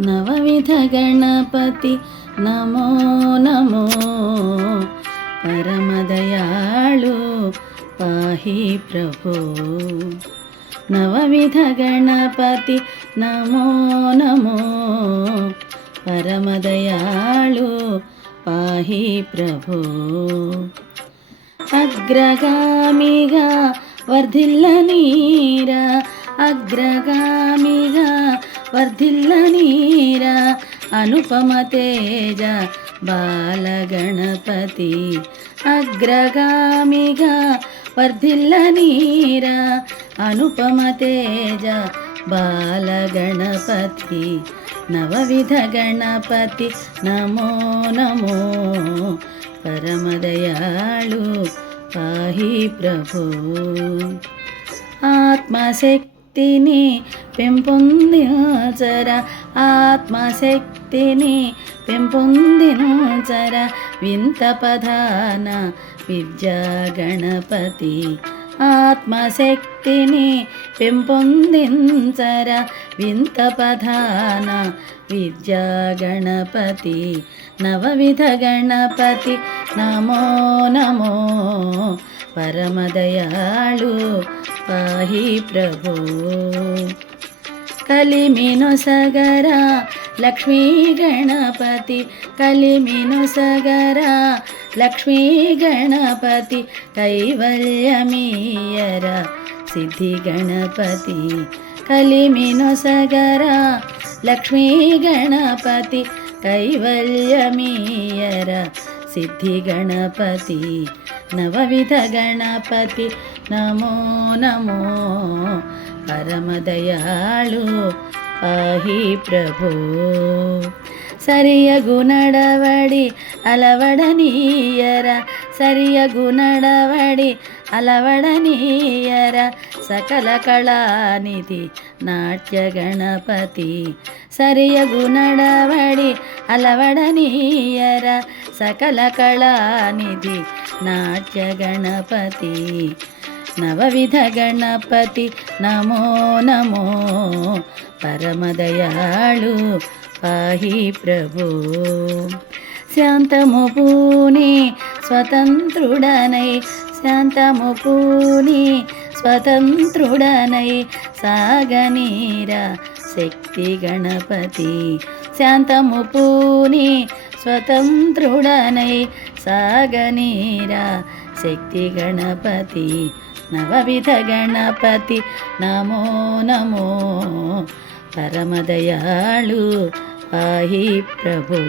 नवविध गणपति नमो नमो परमदयाळु पाहि प्रभो। नवविध गणपति नमो नमो परमदयाळु पाहि प्रभो। अग्रगामिगा वर्धिल्लनीरा अग्रगामिगा वर्धिल्लनीरा अनुपम तेज बालगणपति अग्रगामिगा वर्धिल्लनीरा अनुपम तेज बालगणपति। नवविध गणपति नमो नमो परमदयाळु पाहि प्रभो। आत्मशक्तिनि పెంపొందించరా ఆత్మశక్తిని పెంపొందించరా వింత పదాన విద్యా గణపతి। ఆత్మశక్తిని పెంపొందించరా వింత పదాన విద్యా గణపతి। నవవిధ గణపతి నమో నమో परमदयाळु पाहि प्रभो। కలిమినొసగరా లక్ష్మీ గణపతి కలిమినొసగరా లక్ష్మీ గణపతి కైవల్యమీయరా సిద్ధి గణపతి। కలిమినొసగరా లక్ష్మీ గణపతి కైవల్యమీయరా సిద్ధి గణపతి। नवविध गणपति नमो नमो परमदयाळु पाहि प्रभो। सरियगु नडवडि अलवडनीयरा सरियगु नडवडि अलवडनीयरा सकल कलानिधि नाट्य गणपति। सरियगु नडवडि अलवडनीयरा सकल कलानिधि नाट्य गणपति। नवविध गणपति नमो नमो परमदयाळु पाहि प्रभो। శాంతము పూని స్వతంత్రుడనై శాంతము పూని స్వతంత్రుడనై సాగనీరా శక్తి గణపతి। శాంతము పూని స్వతంత్రుడనై సాగనీరా శక్తి గణపతి। నవవిధ గణపతి నమో నమో परमदयाळु पाहि प्रभो।